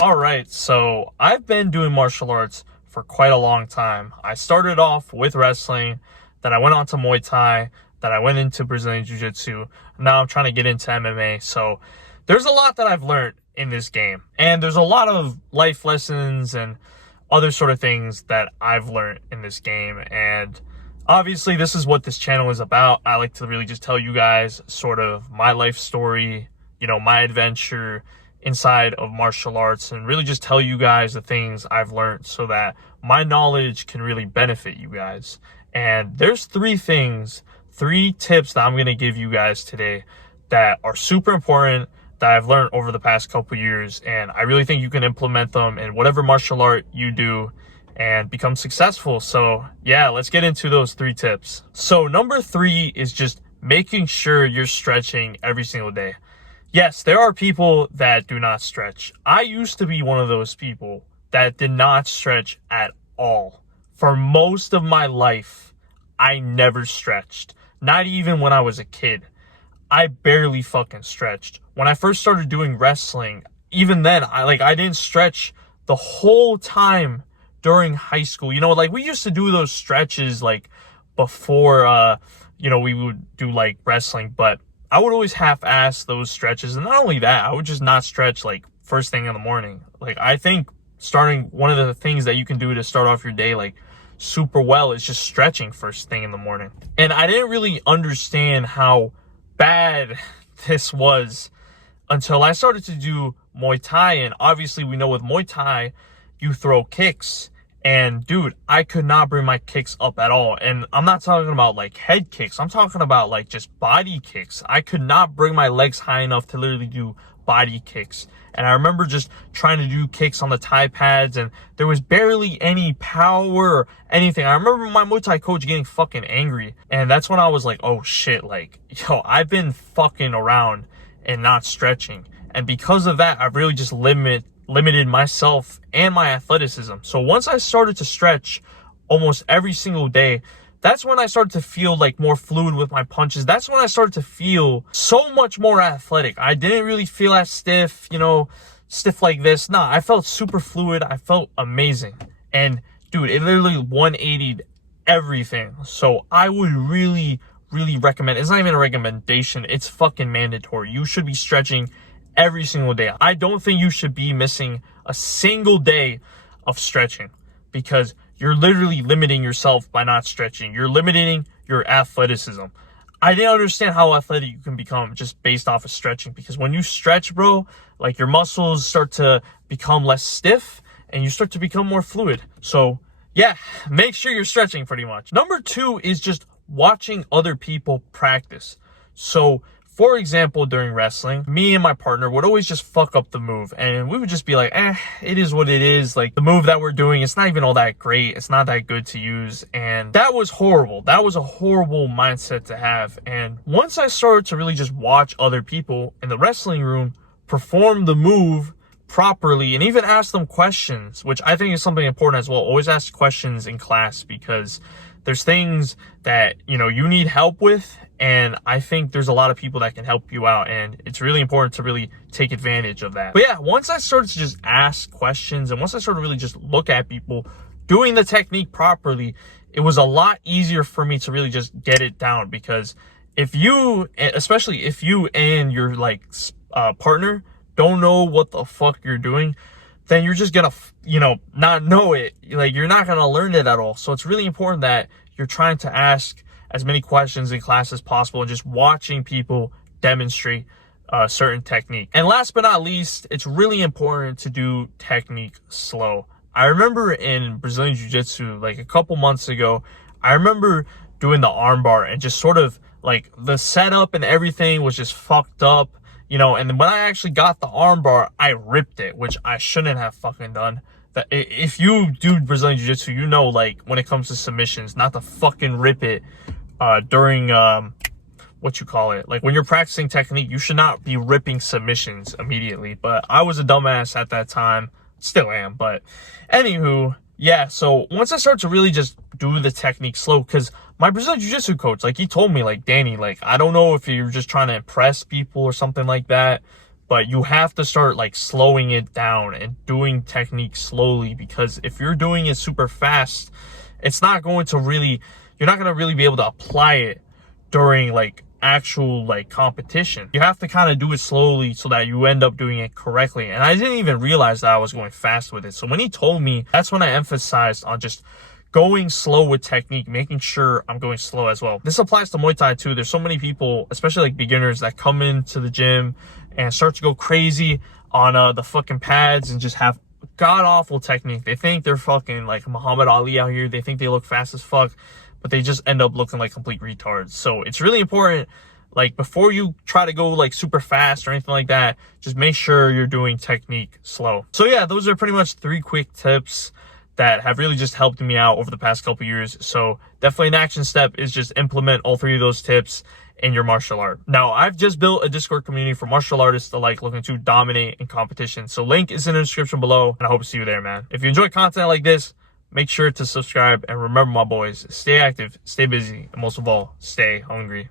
All right, so I've been doing martial arts for quite a long time. I started off with wrestling, then I went on to Muay Thai, then I went into Brazilian Jiu-Jitsu. Now I'm trying to get into MMA. So there's a lot that I've learned in this game. And there's a lot of life lessons and other sort of things that I've learned in this game. And obviously this is what this channel is about. I like to really just tell you guys sort of my life story, my adventure inside of martial arts, and really just tell you guys the things I've learned so that my knowledge can really benefit you guys. And there's three tips that I'm going to give you guys today that are super important that I've learned over the past couple years, and I really think you can implement them in whatever martial art you do and become successful. So yeah, let's get into those three tips. So number 3 is just making sure you're stretching every single day. Yes, there are people that do not stretch. I used to be one of those people that did not stretch at all. For most of my life, I never stretched. Not even when I was a kid. I barely fucking stretched. When I first started doing wrestling, even then, I didn't stretch the whole time during high school. We used to do those stretches before, we would do wrestling, but I would always half-ass those stretches. And not only that, I would just not stretch first thing in the morning. I think one of the things that you can do to start off your day super well is just stretching first thing in the morning. And I didn't really understand how bad this was until I started to do Muay Thai. And obviously we know with Muay Thai, you throw kicks. And dude, I could not bring my kicks up at all. And I'm not talking about head kicks. I'm talking about just body kicks. I could not bring my legs high enough to literally do body kicks. And I remember just trying to do kicks on the Thai pads, and there was barely any power or anything. I remember my Muay Thai coach getting fucking angry. And that's when I was like, oh shit, I've been fucking around and not stretching. And because of that, I've really just limited myself and my athleticism. So once I started to stretch almost every single day, that's when I started to feel more fluid with my punches. That's when I started to feel so much more athletic. I didn't really feel as stiff, stiff like this. Nah, I felt super fluid. I felt amazing. And dude, it literally 180'd everything. So I would really, really recommend, it's not even a recommendation, it's fucking mandatory. You should be stretching every single day. I don't think you should be missing a single day of stretching, because you're literally limiting yourself by not stretching. You're limiting your athleticism. I didn't understand how athletic you can become just based off of stretching, because when you stretch, bro, your muscles start to become less stiff and you start to become more fluid. So yeah, make sure you're stretching pretty much. Number 2 is just watching other people practice. So for example, during wrestling, me and my partner would always just fuck up the move, and we would just be like, it is what it is. The move that we're doing, it's not even all that great. It's not that good to use. And that was horrible. That was a horrible mindset to have. And once I started to really just watch other people in the wrestling room perform the move properly and even ask them questions, which I think is something important as well. Always ask questions in class, because there's things that, you need help with. And I think there's a lot of people that can help you out, and it's really important to really take advantage of that. But yeah, once I started to just ask questions, and once I started to really just look at people doing the technique properly, it was a lot easier for me to really just get it down. Because especially if you and your partner don't know what the fuck you're doing, then you're just gonna, not know it. You're not gonna learn it at all. So it's really important that you're trying to ask as many questions in class as possible and just watching people demonstrate a certain technique. And last but not least, it's really important to do technique slow. I remember in Brazilian Jiu-Jitsu, a couple months ago, I remember doing the armbar and just sort of the setup and everything was just fucked up, and then when I actually got the armbar, I ripped it, which I shouldn't have fucking done. If you do Brazilian Jiu-Jitsu, when it comes to submissions, not to fucking rip it during when you're practicing technique, you should not be ripping submissions immediately. But I was a dumbass at that time, still am. But anywho, yeah, so once I started to really just do the technique slow, because my Brazilian Jiu-Jitsu coach, he told me, Danny, I don't know if you're just trying to impress people or something like that, but you have to start like slowing it down and doing technique slowly, because if you're doing it super fast, it's not going to really, you're not going to really be able to apply it during like actual like competition. You have to kind of do it slowly so that you end up doing it correctly. And I didn't even realize that I was going fast with it. So when he told me, that's when I emphasized on just going slow with technique, making sure I'm going slow as well. This applies to Muay Thai too. There's so many people, especially like beginners, that come into the gym and start to go crazy on the fucking pads and just have god awful technique. They think they're fucking like Muhammad Ali out here. They think they look fast as fuck, but they just end up looking like complete retards. So it's really important, like before you try to go like super fast or anything like that, just make sure you're doing technique slow. So yeah, those are pretty much 3 quick tips that have really just helped me out over the past couple years. So definitely an action step is just implement all 3 of those tips in your martial art. Now, I've just built a Discord community for martial artists that like looking to dominate in competition. So link is in the description below, and I hope to see you there, man. If you enjoy content like this, make sure to subscribe, and remember, my boys, stay active, stay busy, and most of all, stay hungry.